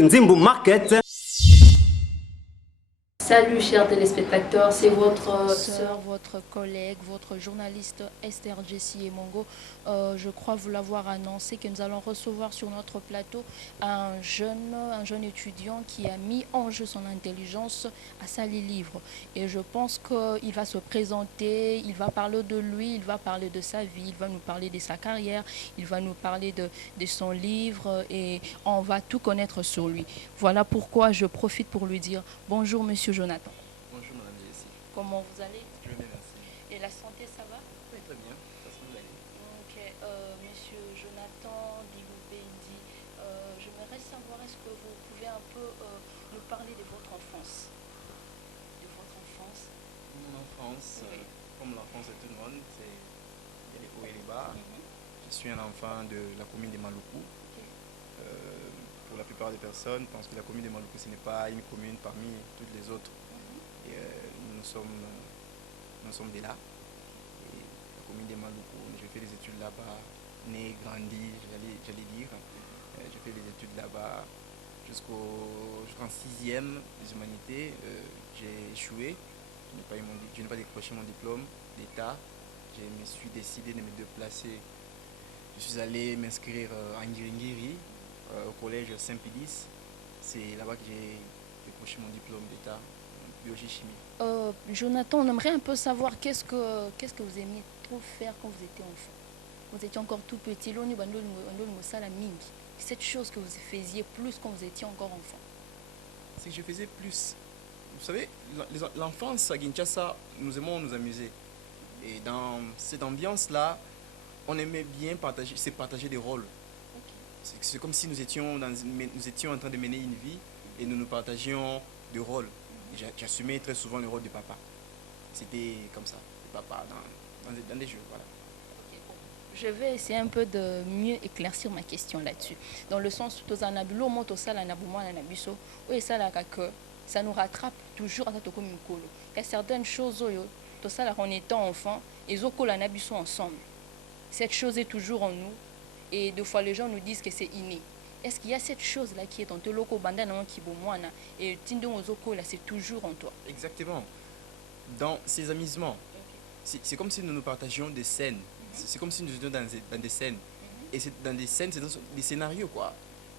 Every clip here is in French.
Nzimbu Market. Salut chers téléspectateurs, c'est votre sœur, votre collègue, votre journaliste Esther Jessie et Mongo. Je crois vous l'avoir annoncé que nous allons recevoir sur notre plateau un jeune étudiant qui a mis en jeu son intelligence à ça les livres. Et je pense qu'il va se présenter, il va parler de lui, il va parler de sa vie, il va nous parler de sa carrière, il va nous parler de son livre et on va tout connaître sur lui. Voilà pourquoi je profite pour lui dire bonjour Monsieur Jonathan. Bonjour Madame Jessie. Comment vous allez? Je vais bien, merci. Et la santé, ça va? Oui, très bien. Ça semble aller. Ok, Monsieur Jonathan Bigoubendi, j'aimerais savoir, est-ce que vous pouvez un peu nous parler de votre enfance? De votre enfance? Mon enfance, Oui. comme l'enfance de tout le monde, il y a les hauts et les bas. Mhm. Je suis un enfant de la commune de Maluku. Ok. Pour la plupart des personnes, pensent que la commune de Maluku, ce n'est pas une commune parmi toutes les autres. Mhm. Et, nous sommes de là. Et la commune de Maluku, j'ai fait des études là-bas, né, grandi, j'allais dire. J'ai fait des études là-bas jusqu'en sixième des humanités. J'ai échoué. Je n'ai pas décroché mon diplôme d'État. Je me suis décidé de me déplacer. Je suis allé m'inscrire à Ngiringiri, au collège Saint-Pédis. C'est là-bas que j'ai décroché mon diplôme d'État en biologie-chimie. Jonathan, on aimerait un peu savoir qu'est-ce que vous aimiez trop faire quand vous étiez enfant. Vous étiez encore tout petit. Cette chose que vous faisiez plus quand vous étiez encore enfant. C'est que je faisais plus. Vous savez, l'enfance à Kinshasa, nous aimons nous amuser. Et dans cette ambiance-là, on aimait bien partager des rôles. Okay. C'est comme si nous étions en train de mener une vie et nous nous partagions des rôles. J'assumais très souvent le rôle de papa. C'était comme ça, le papa dans des jeux. Voilà. Je vais essayer un peu de mieux éclaircir ma question là-dessus. Dans le sens où ça nous rattrape toujours à cette commune. Il y a certaines choses en étant enfant, et ensemble. Cette chose est toujours en nous. Et deux fois, les gens nous disent que c'est inné. Est-ce qu'il y a cette chose-là qui est en toi, et c'est toujours en toi? Exactement. Dans ces amusements, c'est comme si nous nous partagions des scènes. C'est comme si nous étions dans des scènes. Et dans des scènes, c'est des scénarios, quoi.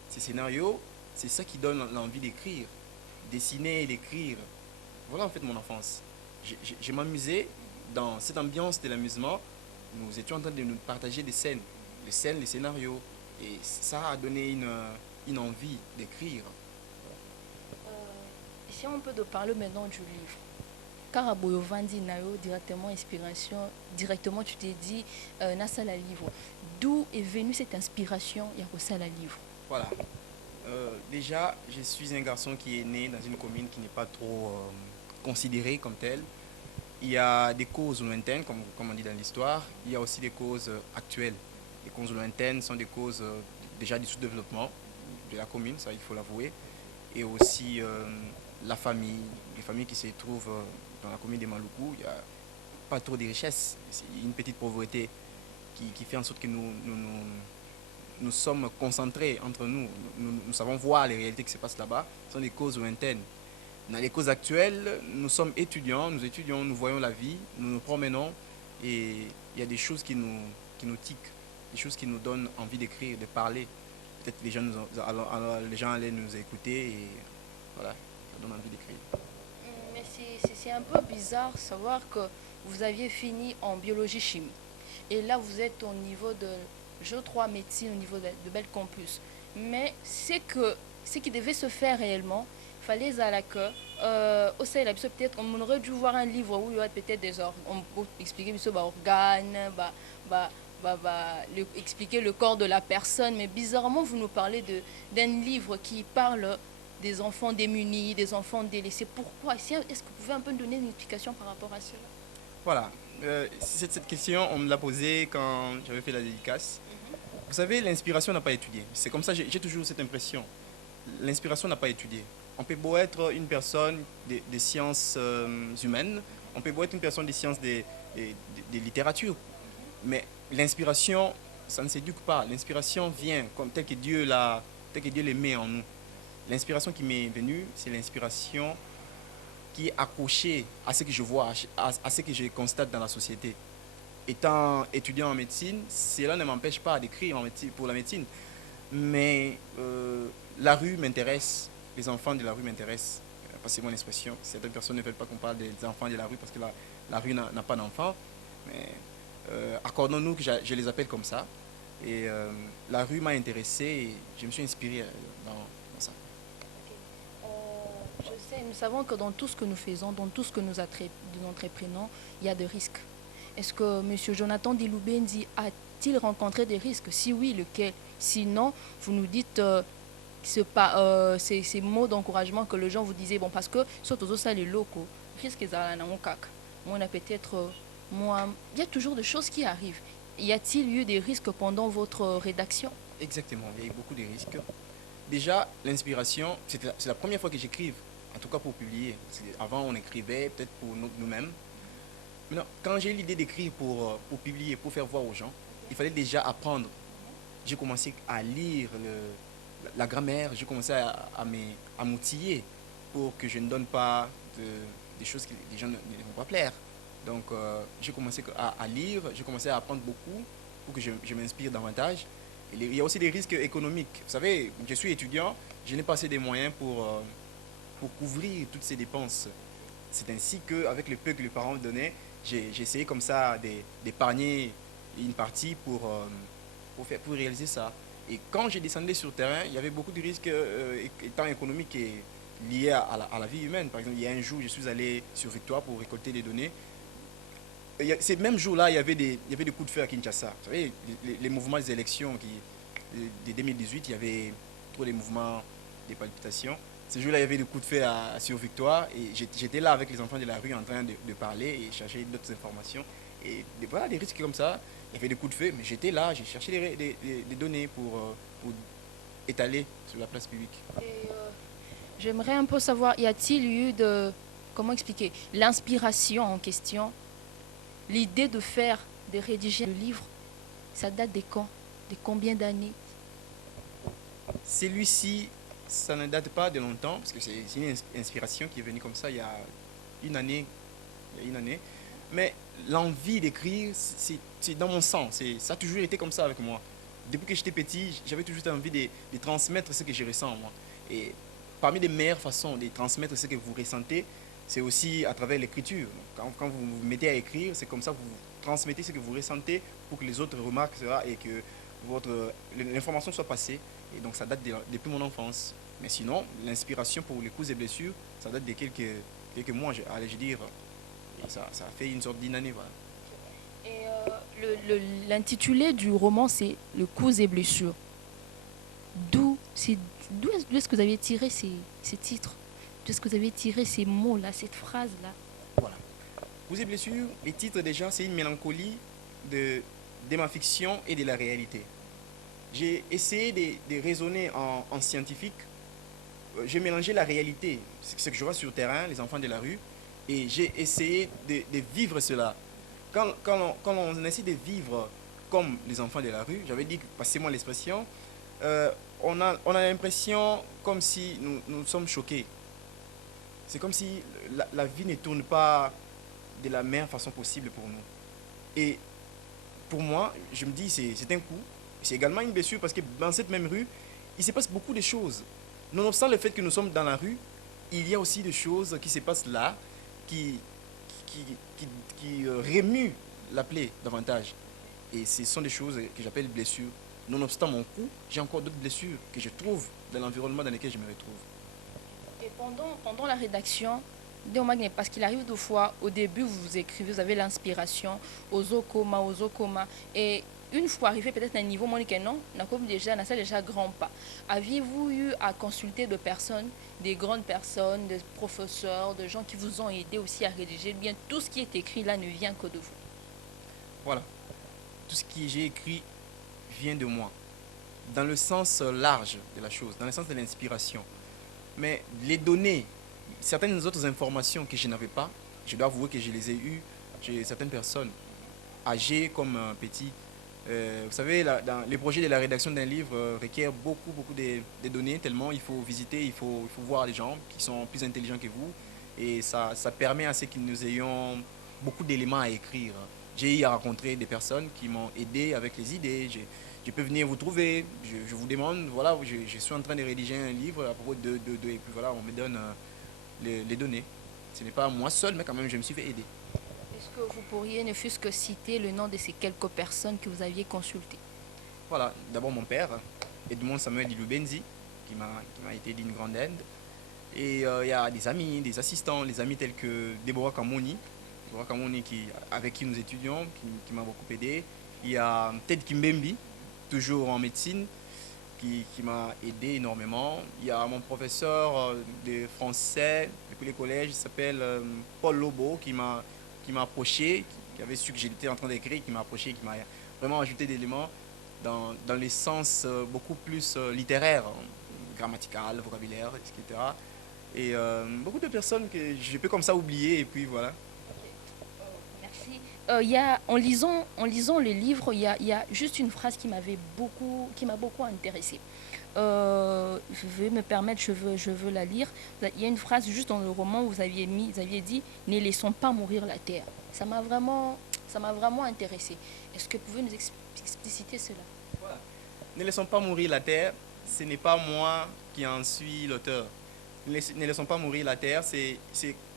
Ces scénarios, c'est ça qui donne l'envie d'écrire. Dessiner et d'écrire. Voilà en fait mon enfance. Je m'amusais dans cette ambiance de l'amusement. Nous étions en train de nous partager des scènes. Les scénarios. Et ça a donné une envie d'écrire. Si on peut te parler maintenant du livre. Karaboyo Vandi Nayo, directement inspiration, directement tu t'es dit, Nasa la livre. D'où est venue cette inspiration, Yakosa la livre? Voilà. Déjà, je suis un garçon qui est né dans une commune qui n'est pas trop considérée comme telle. Il y a des causes lointaines, comme on dit dans l'histoire. Il y a aussi des causes actuelles. Les causes lointaines sont des causes déjà du sous-développement de la commune, ça il faut l'avouer. Et aussi la famille, les familles qui se trouvent dans la commune de Maluku. Il n'y a pas trop de richesses. C'est une petite pauvreté qui fait en sorte que nous sommes concentrés entre nous. Nous savons voir les réalités qui se passent là-bas. Ce sont des causes lointaines. Dans les causes actuelles, nous sommes étudiants, nous voyons la vie, nous nous promenons et il y a des choses qui nous tiquent, des choses qui nous donnent envie d'écrire, de parler. Peut-être les gens allaient nous écouter et voilà, ça donne envie d'écrire. Mais c'est un peu bizarre de savoir que vous aviez fini en biologie-chimie. Et là, vous êtes au niveau de, je crois, médecine, au niveau de Bel Campus. Mais ce qui devait se faire réellement, il fallait au sein de peut-être on aurait dû voir un livre où il y aurait peut-être des organes, on peut expliquer organes, expliquer le corps de la personne. Mais bizarrement, vous nous parlez d'un livre qui parle des enfants démunis, des enfants délaissés. Pourquoi? Est-ce que vous pouvez un peu nous donner une explication par rapport à cela? Voilà. Cette question, on me l'a posée quand j'avais fait la dédicace. Vous savez, l'inspiration n'a pas étudié. C'est comme ça, j'ai toujours cette impression. L'inspiration n'a pas étudié. On peut beau être une personne des sciences humaines, on peut beau être une personne des sciences de littérature, mais l'inspiration, ça ne s'éduque pas. L'inspiration vient comme tel que Dieu le met en nous. L'inspiration qui m'est venue, c'est l'inspiration qui est accrochée à ce que je vois, à ce que je constate dans la société. Étant étudiant en médecine, cela ne m'empêche pas d'écrire pour la médecine. Mais la rue m'intéresse, les enfants de la rue m'intéressent. Passez mon expression. Certaines personnes ne veulent pas qu'on parle des enfants de la rue parce que la rue n'a pas d'enfants. Mais accordons-nous que je les appelle comme ça. Et la rue m'a intéressé et je me suis inspiré dans ça. Je sais, nous savons que dans tout ce que nous faisons, dans tout ce que nous entreprenons, il y a des risques. Est-ce que M. Jonathan Diloubendi a-t-il rencontré des risques? Si oui, lequel? Sinon, vous nous dites ces mots d'encouragement que les gens vous disaient, bon, parce que, surtout ça, les locaux, risques, moi, on a peut-être, moi, il y a toujours des choses qui arrivent. Y a-t-il eu des risques pendant votre rédaction? Exactement, il y a eu beaucoup de risques. Déjà, l'inspiration, c'est la première fois que j'écrive, en tout cas pour publier. Avant, on écrivait peut-être pour nous-mêmes. Maintenant, quand j'ai eu l'idée d'écrire pour publier, pour faire voir aux gens, il fallait déjà apprendre. J'ai commencé à lire la grammaire, j'ai commencé à m'outiller pour que je ne donne pas des choses que les gens ne vont pas plaire. Donc, j'ai commencé à lire, j'ai commencé à apprendre beaucoup pour que je m'inspire davantage. Il y a aussi des risques économiques. Vous savez, je suis étudiant, je n'ai pas assez de moyens pour couvrir toutes ces dépenses. C'est ainsi qu'avec le peu que les parents me donnaient, j'ai essayé comme ça d'épargner une partie pour réaliser ça. Et quand j'ai descendu sur le terrain, il y avait beaucoup de risques étant économiques et liés à la vie humaine. Par exemple, il y a un jour, je suis allé sur Victoire pour récolter des données. Ces mêmes jours-là, il y avait des coups de feu à Kinshasa. Vous savez, les mouvements des élections de 2018, il y avait trop des mouvements, des palpitations. Ce jour-là, il y avait des coups de feu sur Victoire et j'étais là avec les enfants de la rue en train de parler et chercher d'autres informations. Et voilà, des risques comme ça. Il y avait des coups de feu, mais j'étais là, j'ai cherché des données pour étaler sur la place publique. Et j'aimerais un peu savoir, y a-t-il eu comment expliquer, l'inspiration en question, l'idée de rédiger le livre, ça date de quand? De combien d'années? Celui-ci, ça ne date pas de longtemps, parce que c'est une inspiration qui est venue comme ça il y a une année. Mais l'envie d'écrire, c'est dans mon sang. Ça a toujours été comme ça avec moi. Depuis que j'étais petit, j'avais toujours envie de transmettre ce que je ressens, moi. Et parmi les meilleures façons de transmettre ce que vous ressentez, c'est aussi à travers l'écriture. Quand vous vous mettez à écrire, c'est comme ça que vous transmettez ce que vous ressentez pour que les autres remarquent cela et que l'information soit passée. Et donc ça date depuis mon enfance. Mais sinon, l'inspiration pour les coups et blessures, ça date de quelques mois, allais-je dire. Et ça a fait une sorte d'inannée. Voilà. Et l'intitulé du roman, c'est Le coups et blessures. D'où est-ce que vous avez tiré ces titres? D'où est-ce que vous avez tiré ces mots-là, cette phrase-là? Voilà. Coups et blessures, les titres déjà, c'est une mélancolie de ma fiction et de la réalité. J'ai essayé de raisonner en scientifique. J'ai mélangé la réalité, ce que je vois sur le terrain, les enfants de la rue, et j'ai essayé de vivre cela. Quand on essaie de vivre comme les enfants de la rue, j'avais dit, passez-moi l'expression, on a l'impression comme si nous sommes choqués. C'est comme si la vie ne tourne pas de la meilleure façon possible pour nous. Et pour moi, je me dis, c'est un coup. C'est également une blessure parce que dans cette même rue, il se passe beaucoup de choses. Nonobstant le fait que nous sommes dans la rue, il y a aussi des choses qui se passent là qui remuent la plaie davantage. Et ce sont des choses que j'appelle blessures. Nonobstant mon coup, j'ai encore d'autres blessures que je trouve dans l'environnement dans lequel je me retrouve. Et pendant la rédaction, parce qu'il arrive deux fois, au début vous écrivez, vous avez l'inspiration, aux okoma, et une fois arrivé peut-être à un niveau, moi, non, comme déjà, ça déjà grand pas. Aviez-vous eu à consulter de personnes, des grandes personnes, des professeurs, des gens qui vous ont aidé aussi à rédiger? Bien, tout ce qui est écrit là ne vient que de vous. Voilà. Tout ce que j'ai écrit vient de moi. Dans le sens large de la chose, dans le sens de l'inspiration. Mais les données, certaines autres informations que je n'avais pas, je dois avouer que je les ai eues chez certaines personnes âgées comme un petit, Vous savez, dans les projets de la rédaction d'un livre requièrent beaucoup de données, tellement il faut visiter, il faut voir les gens qui sont plus intelligents que vous. Et ça permet à ce que nous ayons beaucoup d'éléments à écrire. J'ai eu à rencontrer des personnes qui m'ont aidé avec les idées. Je peux venir vous trouver, je vous demande, voilà, je suis en train de rédiger un livre à propos et puis voilà, on me donne les données. Ce n'est pas moi seul, mais quand même, je me suis fait aider. Est-ce que vous pourriez ne fût-ce que citer le nom de ces quelques personnes que vous aviez consultées? Voilà, d'abord mon père, Edmond Samuel Diloubenzi, qui m'a été d'une grande aide. Et il y a des amis, des assistants, les amis tels que Deborah Kamoni avec qui nous étudions, qui m'a beaucoup aidé. Il y a Ted Kimbembi, toujours en médecine, qui m'a aidé énormément. Il y a mon professeur de français depuis le collège, il s'appelle Paul Lobo, qui m'a approché, qui avait su que j'étais en train d'écrire, qui m'a approché, qui m'a vraiment ajouté des éléments dans les sens beaucoup plus littéraires, grammatical, vocabulaire, etc. Et beaucoup de personnes que je peux comme ça oublier, et puis voilà. Merci. En lisant le livre, il y a juste une phrase qui m'a beaucoup intéressée. Je vais me permettre, je veux la lire. Il y a une phrase juste dans le roman où vous aviez dit, ne laissons pas mourir la terre. Ça m'a vraiment intéressé. Est-ce que vous pouvez nous expliciter cela? Voilà. Ne laissons pas mourir la terre, ce n'est pas moi qui en suis l'auteur. Ne laissons pas mourir la terre, c'est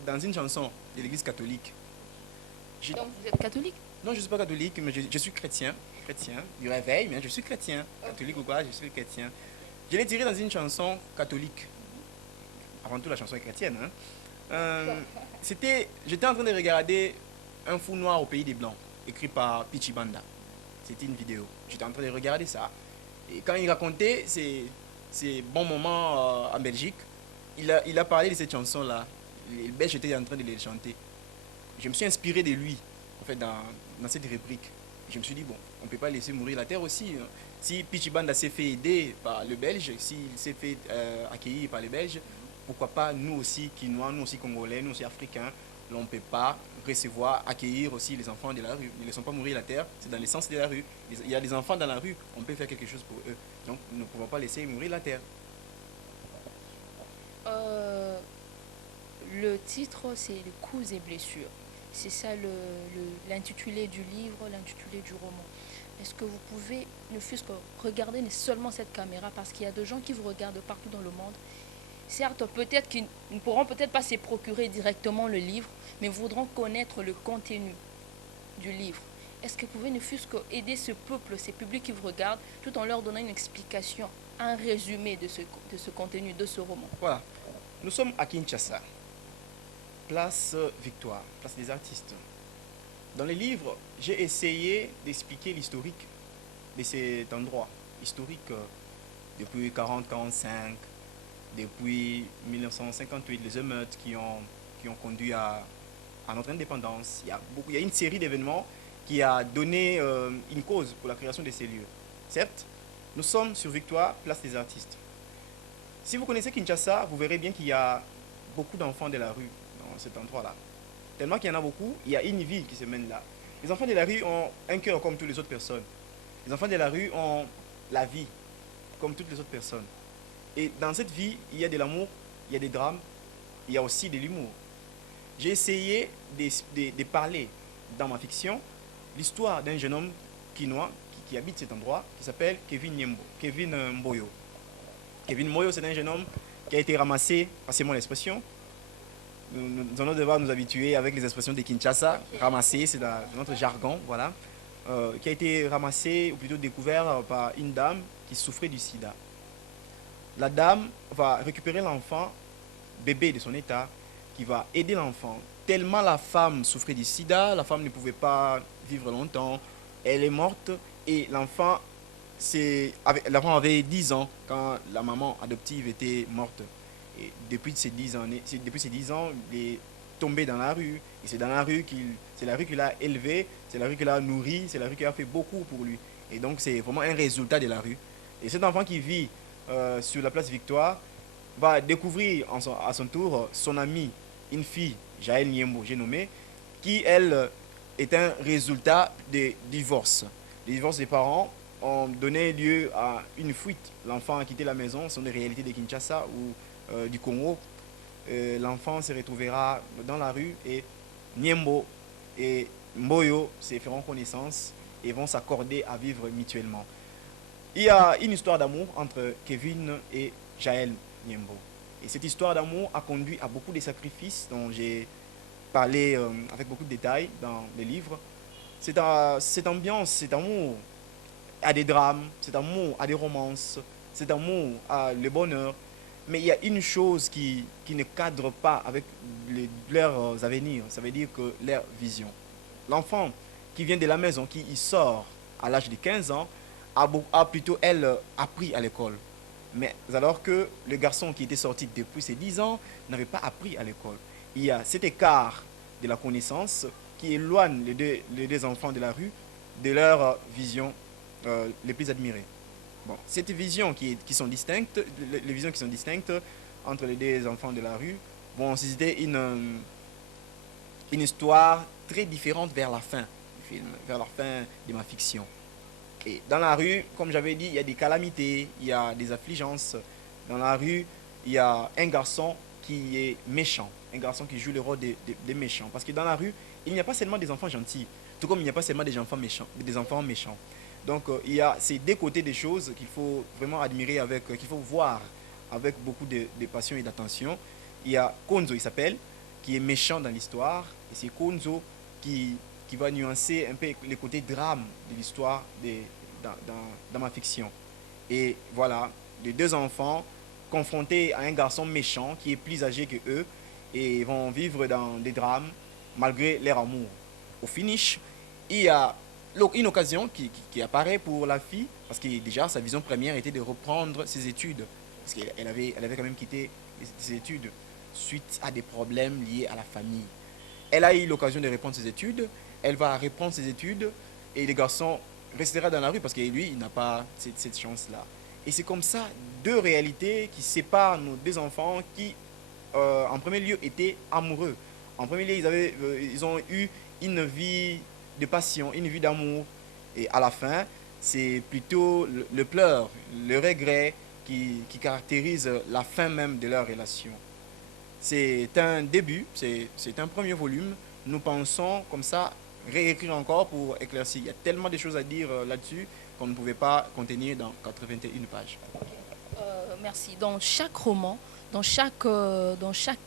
dans une chanson de l'église catholique. Donc vous êtes catholique? Non, je ne suis pas catholique, mais je suis chrétien du réveil, mais je suis chrétien. Catholique ou quoi, je suis chrétien. Je l'ai tiré dans une chanson catholique. Avant tout, la chanson est chrétienne. Hein. J'étais en train de regarder Un fou noir au pays des Blancs, écrit par Pichi Banda. C'était une vidéo. J'étais en train de regarder ça. Et quand il racontait ces bons moments en Belgique, il a parlé de cette chanson-là. Les Belges étaient en train de les chanter. Je me suis inspiré de lui, en fait, dans cette rubrique. Je me suis dit, bon, on ne peut pas laisser mourir la terre aussi. Hein. Si Pichibanda s'est fait aider par le Belge, s'il s'est fait accueillir par les Belges, pourquoi pas nous aussi, Quinois, nous aussi Congolais, nous aussi Africains, on ne peut pas recevoir, accueillir aussi les enfants de la rue. Ne laissons pas mourir la terre, c'est dans l'essence de la rue. Il y a des enfants dans la rue, on peut faire quelque chose pour eux. Donc nous ne pouvons pas laisser mourir la terre. Le titre, c'est Les coups et blessures. C'est ça l'intitulé du livre, l'intitulé du roman. Est-ce que vous pouvez, ne fût-ce que regarder seulement cette caméra, parce qu'il y a des gens qui vous regardent partout dans le monde. Certes, peut-être qu'ils ne pourront peut-être pas se procurer directement le livre, mais voudront connaître le contenu du livre. Est-ce que vous pouvez ne fût-ce que aider ce peuple, ces publics qui vous regardent, tout en leur donnant une explication, un résumé de ce contenu, de ce roman? Voilà. Nous sommes à Kinshasa, place Victoire, place des artistes. Dans les livres, j'ai essayé d'expliquer l'historique de cet endroit, historique depuis 1945, depuis 1958, les émeutes qui ont conduit à notre indépendance. Il y a une série d'événements qui a donné une cause pour la création de ces lieux. Certes, nous sommes sur Victoire, place des artistes. Si vous connaissez Kinshasa, vous verrez bien qu'il y a beaucoup d'enfants de la rue dans cet endroit-là. Tellement qu'il y en a beaucoup, il y a une vie qui se mène là. Les enfants de la rue ont un cœur comme toutes les autres personnes. Les enfants de la rue ont la vie comme toutes les autres personnes. Et dans cette vie, il y a de l'amour, il y a des drames, il y a aussi de l'humour. J'ai essayé de parler dans ma fiction l'histoire d'un jeune homme quinois qui habite cet endroit, qui s'appelle Kevin Mboyo. Kevin Mboyo, c'est un jeune homme qui a été ramassé, passez-moi l'expression. Nous allons devoir nous habituer avec les expressions de Kinshasa. Ramassé, c'est dans notre jargon, voilà. Qui a été ramassé, ou plutôt découvert par une dame qui souffrait du sida. La dame va récupérer l'enfant, bébé de son état, qui va aider l'enfant. Tellement la femme souffrait du sida, la femme ne pouvait pas vivre longtemps. Elle est morte et l'enfant avait 10 ans quand la maman adoptive était morte. Et depuis ces 10 ans, il est tombé dans la rue. Et c'est dans la rue c'est la rue qu'il a élevé, c'est la rue qu'il a nourri, c'est la rue qui a fait beaucoup pour lui. Et donc c'est vraiment un résultat de la rue. Et cet enfant qui vit sur la place Victoire va découvrir à son tour son amie, une fille, Jaël Niembo, j'ai nommé, qui elle est un résultat de divorce. Les divorces des parents ont donné lieu à une fuite. L'enfant a quitté la maison, ce sont des réalités de Kinshasa ou du Congo. L'enfant se retrouvera dans la rue et Niembo et Mboyo se feront connaissance et vont s'accorder à vivre mutuellement. Il y a une histoire d'amour entre Kevin et Jaël Niembo. Et cette histoire d'amour a conduit à beaucoup de sacrifices dont j'ai parlé avec beaucoup de détails dans les livres. Cette ambiance, cet amour a des drames, cet amour a des romances, cet amour a le bonheur. Mais il y a une chose qui ne cadre pas avec leurs avenirs, ça veut dire que leur vision. L'enfant qui vient de la maison, qui y sort à l'âge de 15 ans, a plutôt, elle, appris à l'école. Mais alors que le garçon qui était sorti depuis ses 10 ans n'avait pas appris à l'école. Il y a cet écart de la connaissance qui éloigne les deux enfants de la rue de leur vision les plus admirées. Bon, cette vision qui sont distinctes, les visions qui sont distinctes entre les deux enfants de la rue vont susciter une histoire très différente vers la fin du film, vers la fin de ma fiction. Et dans la rue, comme j'avais dit, il y a des calamités, il y a des affligences. Dans la rue, il y a un garçon qui est méchant, un garçon qui joue le rôle des méchants. Parce que dans la rue, il n'y a pas seulement des enfants gentils, tout comme il n'y a pas seulement des enfants méchants. Donc il y a ces deux côtés des choses qu'il faut vraiment admirer, qu'il faut voir avec beaucoup de passion et d'attention. Il y a Konzo, il s'appelle, qui est méchant dans l'histoire, et c'est Konzo qui va nuancer un peu les côtés drame de l'histoire dans ma fiction. Et voilà, les deux enfants confrontés à un garçon méchant qui est plus âgé que eux et vont vivre dans des drames malgré leur amour. Au finish, il y a une occasion qui apparaît pour la fille, parce que déjà sa vision première était de reprendre ses études, parce qu'elle avait quand même quitté ses études suite à des problèmes liés à la famille. Elle a eu l'occasion de reprendre ses études, elle va reprendre ses études et le garçon restera dans la rue parce que lui, il n'a pas cette chance-là. Et c'est comme ça deux réalités qui séparent nos deux enfants qui, en premier lieu, étaient amoureux. En premier lieu, ils ont eu une vie de passion, une vie d'amour. Et à la fin, c'est plutôt le pleur, le regret qui caractérise la fin même de leur relation. C'est un début, c'est un premier volume. Nous pensons comme ça réécrire encore pour éclaircir. Il y a tellement de choses à dire là-dessus qu'on ne pouvait pas contenir dans 81 pages. Merci. Dans chaque roman, dans chaque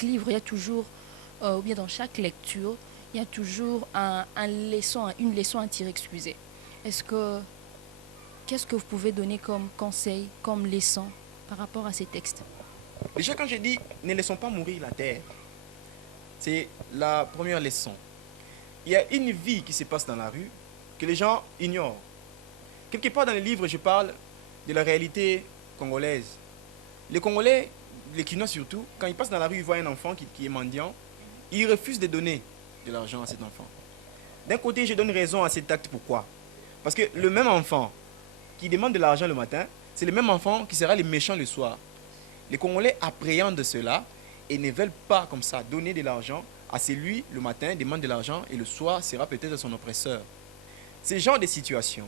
livre, il y a toujours, ou bien dans chaque lecture, il y a toujours une leçon à tirer, excusez. Qu'est-ce que vous pouvez donner comme conseil, comme leçon par rapport à ces textes? Déjà, quand j'ai dit ne laissons pas mourir la terre, c'est la première leçon. Il y a une vie qui se passe dans la rue que les gens ignorent. Quelque part dans les livres, je parle de la réalité congolaise. Les Congolais, les Kinois surtout, quand ils passent dans la rue, ils voient un enfant qui est mendiant, ils refusent de donner de l'argent à cet enfant. D'un côté, je donne raison à cet acte. Pourquoi? Parce que le même enfant qui demande de l'argent le matin, c'est le même enfant qui sera le méchant le soir. Les Congolais appréhendent cela et ne veulent pas comme ça donner de l'argent à celui le matin demande de l'argent et le soir sera peut-être son oppresseur. Ce genre de situation.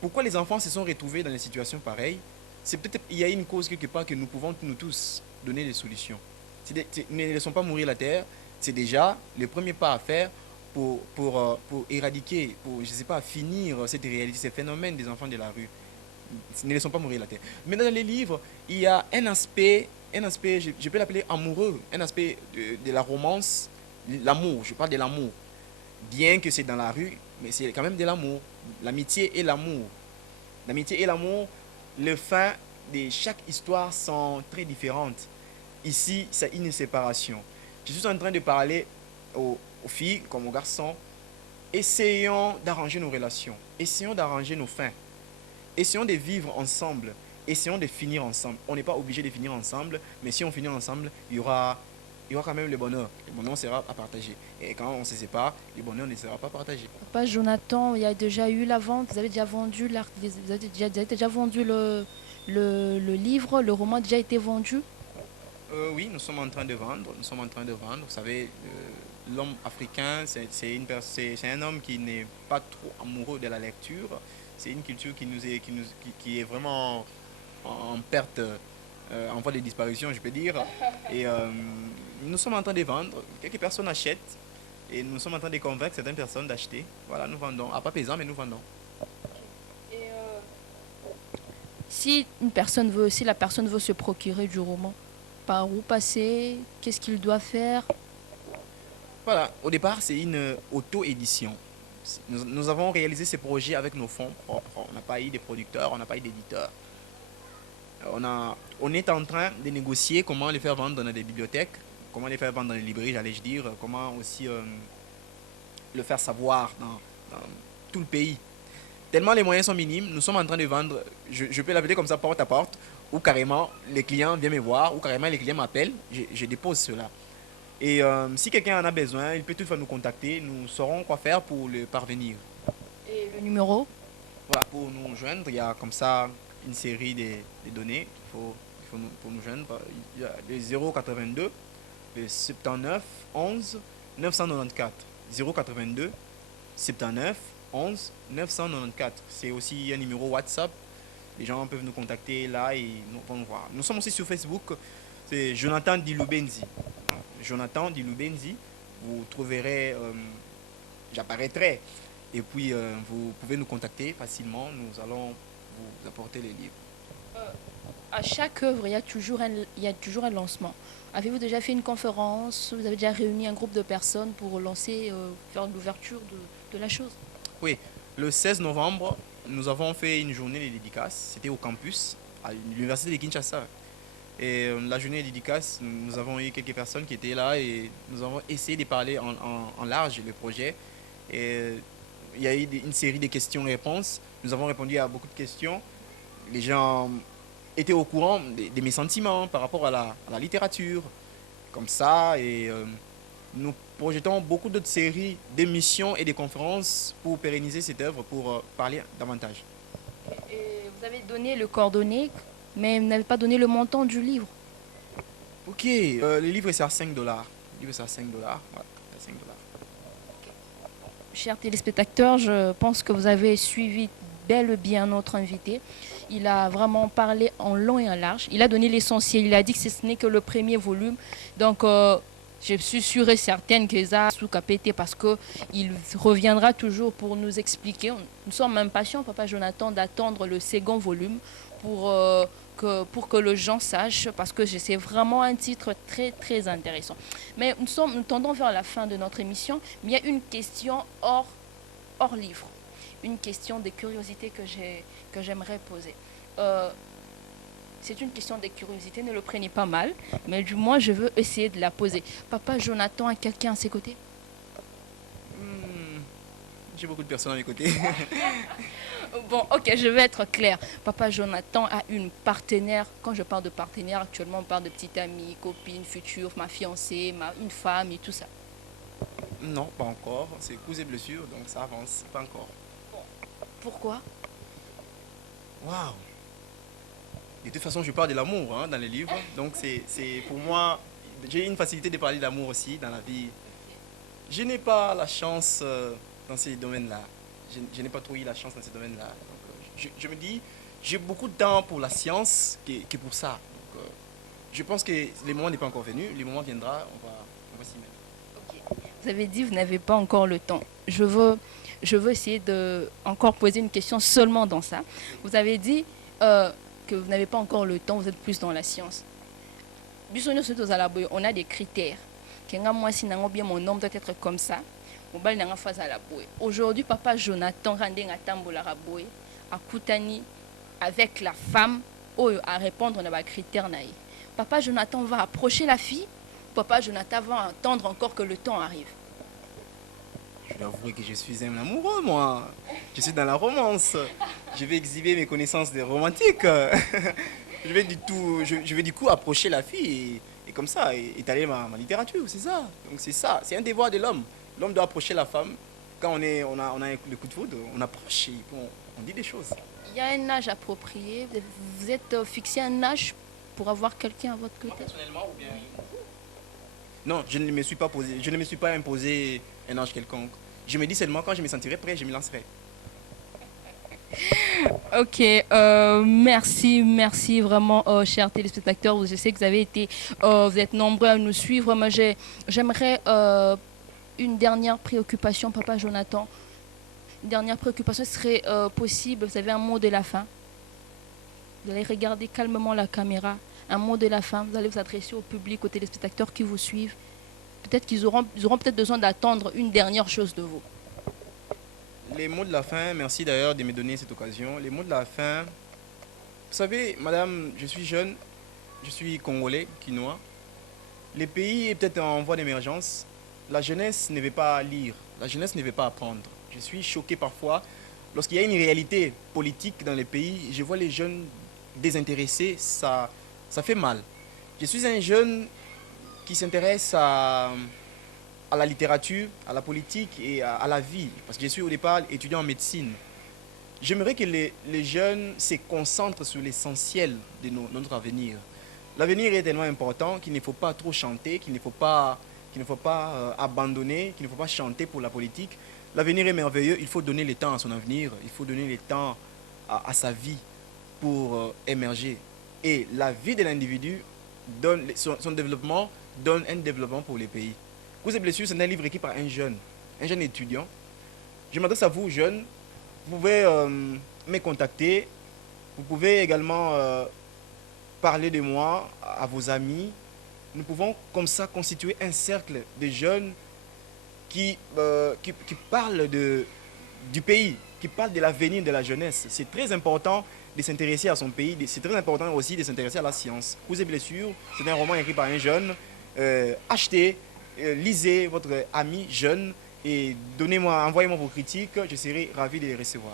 Pourquoi les enfants se sont retrouvés dans des situations pareilles? C'est peut-être il y a une cause quelque part que nous pouvons nous tous donner des solutions. Ne laissons pas mourir la terre. C'est déjà le premier pas à faire pour éradiquer, pour je sais pas finir cette réalité, ces phénomènes des enfants de la rue. Ne laissons pas mourir la terre. Mais dans les livres, il y a un aspect je peux l'appeler amoureux, un aspect de la romance, l'amour, je parle de l'amour. Bien que c'est dans la rue, mais c'est quand même de l'amour. L'amitié et l'amour. L'amitié et l'amour, les fins de chaque histoire sont très différentes. Ici, c'est une séparation. Je suis en train de parler aux filles comme aux garçons. Essayons d'arranger nos relations. Essayons d'arranger nos fins. Essayons de vivre ensemble. Essayons de finir ensemble. On n'est pas obligé de finir ensemble, mais si on finit ensemble, il y aura quand même le bonheur. Le bonheur sera à partager. Et quand on se sépare, le bonheur ne sera pas partagé. Papa Jonathan, il y a déjà eu la vente, vous avez déjà vendu le livre, le roman a déjà été vendu? Oui, nous sommes en train de vendre. Vous savez, l'homme africain, c'est un homme qui n'est pas trop amoureux de la lecture. C'est une culture qui est vraiment en perte, en voie de disparition, je peux dire. Et nous sommes en train de vendre. Quelques personnes achètent et nous sommes en train de convaincre certaines personnes d'acheter. Voilà, nous vendons. À pas pesant, mais nous vendons. Et si la personne veut se procurer du roman, par où passer? Qu'est-ce qu'il doit faire? Voilà, au départ, c'est une auto-édition. Nous avons réalisé ces projets avec nos fonds propres. On n'a pas eu de producteurs, on n'a pas eu d'éditeurs. On est en train de négocier comment les faire vendre dans des bibliothèques, comment les faire vendre dans les librairies, j'allais dire, comment aussi le faire savoir dans tout le pays. Tellement les moyens sont minimes, nous sommes en train de vendre, je peux l'appeler comme ça, porte à porte, ou carrément les clients viennent me voir, ou carrément les clients m'appellent, je dépose cela. Et si quelqu'un en a besoin, il peut toutefois nous contacter, nous saurons quoi faire pour le parvenir. Et le numéro? Voilà, pour nous joindre, il y a comme ça une série de données pour nous joindre. Il y a le 082, le 79 11 994. 082 79 11 994. C'est aussi un numéro WhatsApp. Les gens peuvent nous contacter là et nous vont voir. Nous sommes aussi sur Facebook. C'est Jonathan Diloubenzi. Jonathan Diloubenzi. Vous trouverez, j'apparaîtrai. Et puis, vous pouvez nous contacter facilement. Nous allons vous apporter les livres. À chaque œuvre, il y a toujours un lancement. Avez-vous déjà fait une conférence? Vous avez déjà réuni un groupe de personnes pour lancer, faire l'ouverture de la chose? Oui, le 16 novembre, nous avons fait une journée de dédicace. C'était au campus, à l'université de Kinshasa. Et la journée de dédicace, nous avons eu quelques personnes qui étaient là et nous avons essayé de parler en large le projet. Et il y a eu une série de questions-réponses. Nous avons répondu à beaucoup de questions. Les gens étaient au courant de mes sentiments par rapport à la littérature, comme ça. Et nous projetons beaucoup d'autres séries d'émissions et de conférences pour pérenniser cette œuvre, pour parler davantage. Et vous avez donné le coordonnées, mais vous n'avez pas donné le montant du livre. Ok, le livre c'est à 5 dollars. Le livre c'est à 5 dollars. Ouais, à 5 dollars. Chers téléspectateurs, je pense que vous avez suivi bel et bien notre invité. Il a vraiment parlé en long et en large. Il a donné l'essentiel. Il a dit que ce n'est que le premier volume. Donc, je suis sûre et certaine que ça a sous-capété parce qu'il reviendra toujours pour nous expliquer. Nous sommes impatients, Papa Jonathan, d'attendre le second volume pour que les gens sachent, parce que c'est vraiment un titre très, très intéressant. Mais nous tendons vers la fin de notre émission, mais il y a une question hors livre, une question de curiosité que j'aimerais poser. C'est une question de curiosité, ne le prenez pas mal, mais du moins je veux essayer de la poser. Papa Jonathan a quelqu'un à ses côtés? J'ai beaucoup de personnes à mes côtés. Bon, ok, je vais être claire. Papa Jonathan a une partenaire. Quand je parle de partenaire, actuellement, on parle de petite amie, copine, future, ma fiancée, une femme et tout ça. Non, pas encore. C'est cause et blessure, donc ça avance. Pas encore. Pourquoi? Waouh! De toute façon, je parle de l'amour dans les livres. Donc, c'est pour moi, j'ai une facilité de parler d'amour aussi dans la vie. Je n'ai pas la chance dans ces domaines-là. Je n'ai pas trop eu la chance dans ces domaines-là. Donc, je me dis, j'ai beaucoup de temps pour la science que pour ça. Donc, je pense que le moment n'est pas encore venu. Le moment viendra, on va s'y mettre. Okay. Vous avez dit que vous n'avez pas encore le temps. Je veux essayer de encore poser une question seulement dans ça. Vous avez dit que vous n'avez pas encore le temps, vous êtes plus dans la science. On a des critères. Moi, si bien mon homme doit être comme ça. Aujourd'hui, Papa Jonathan a Koutani avec la femme à répondre à critères. Papa Jonathan va approcher la fille. Papa Jonathan va attendre encore que le temps arrive. Je dois avouer que je suis un amoureux, moi. Je suis dans la romance. Je vais exhiber mes connaissances de romantique. Je vais du coup approcher la fille et comme ça étaler ma littérature, c'est ça. Donc c'est ça, c'est un devoir de l'homme. L'homme doit approcher la femme. Quand on a le coup de foudre, on approche et on dit des choses. Il y a un âge approprié. Vous êtes fixé un âge pour avoir quelqu'un à votre côté? Moi, personnellement ou bien... Non, je ne me suis pas imposé un âge quelconque. Je me dis seulement quand je me sentirai prêt, je me lancerai. Ok, merci vraiment, chers téléspectateurs. Je sais que vous êtes nombreux à nous suivre. Moi, j'aimerais une dernière préoccupation, Papa Jonathan. Une dernière préoccupation serait possible. Vous avez un mot de la fin. Vous allez regarder calmement la caméra. Un mot de la fin. Vous allez vous adresser au public, aux téléspectateurs qui vous suivent. Peut-être qu'ils auront peut-être besoin d'attendre une dernière chose de vous. Les mots de la fin, merci d'ailleurs de me donner cette occasion. Les mots de la fin, vous savez, madame, je suis jeune, je suis congolais, quinois. Le pays est peut-être en voie d'émergence. La jeunesse ne veut pas lire, la jeunesse ne veut pas apprendre. Je suis choqué parfois. Lorsqu'il y a une réalité politique dans le pays, je vois les jeunes désintéressés, ça fait mal. Je suis un jeune qui s'intéresse à la littérature, à la politique et à la vie, parce que je suis au départ étudiant en médecine. J'aimerais que les jeunes se concentrent sur l'essentiel de notre avenir. L'avenir est tellement important qu'il ne faut pas trop chanter, qu'il ne faut pas abandonner, qu'il ne faut pas chanter pour la politique. L'avenir est merveilleux, il faut donner le temps à son avenir, il faut donner le temps à sa vie pour émerger. Et la vie de l'individu, son développement, donne un développement pour les pays. Causes et blessures, c'est un livre écrit par un jeune étudiant. Je m'adresse à vous, jeunes. Vous pouvez me contacter. Vous pouvez également parler de moi à vos amis. Nous pouvons comme ça constituer un cercle de jeunes qui parlent du pays, qui parlent de l'avenir de la jeunesse. C'est très important de s'intéresser à son pays. C'est très important aussi de s'intéresser à la science. Causes et blessures, c'est un roman écrit par un jeune. Achetez, lisez votre ami jeune et envoyez-moi vos critiques, je serai ravi de les recevoir.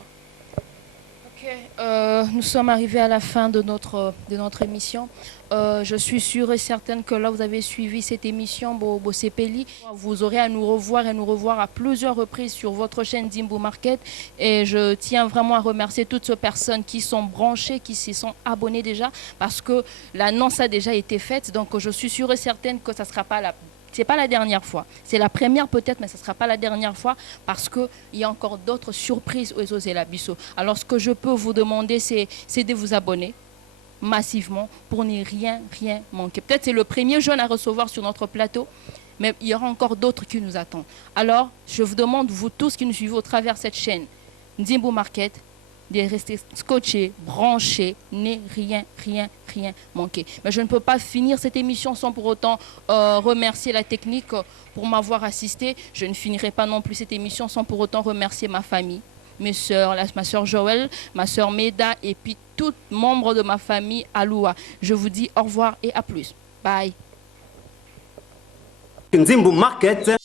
Nous sommes arrivés à la fin de notre émission. Je suis sûre et certaine que là, vous avez suivi cette émission, Bosepeli. Vous aurez à nous revoir à plusieurs reprises sur votre chaîne Nzimbo Market. Et je tiens vraiment à remercier toutes ces personnes qui sont branchées, qui s'y sont abonnées déjà, parce que l'annonce a déjà été faite. Donc, je suis sûre et certaine que ça ne sera pas c'est pas la dernière fois. C'est la première peut-être, mais ce ne sera pas la dernière fois parce qu'il y a encore d'autres surprises aux Zelabisso. Alors, ce que je peux vous demander, c'est de vous abonner massivement pour ne rien manquer. Peut-être c'est le premier jeune à recevoir sur notre plateau, mais il y aura encore d'autres qui nous attendent. Alors, je vous demande, vous tous qui nous suivez au travers de cette chaîne, Nzimbo Market, de rester scotché, branché, ne rien manquer. Mais je ne peux pas finir cette émission sans pour autant remercier la technique pour m'avoir assisté. Je ne finirai pas non plus cette émission sans pour autant remercier ma famille, mes soeurs, ma soeur Joël, ma soeur Meda et puis tout membre de ma famille Aloua. Je vous dis au revoir et à plus. Bye. Nzimbo Market.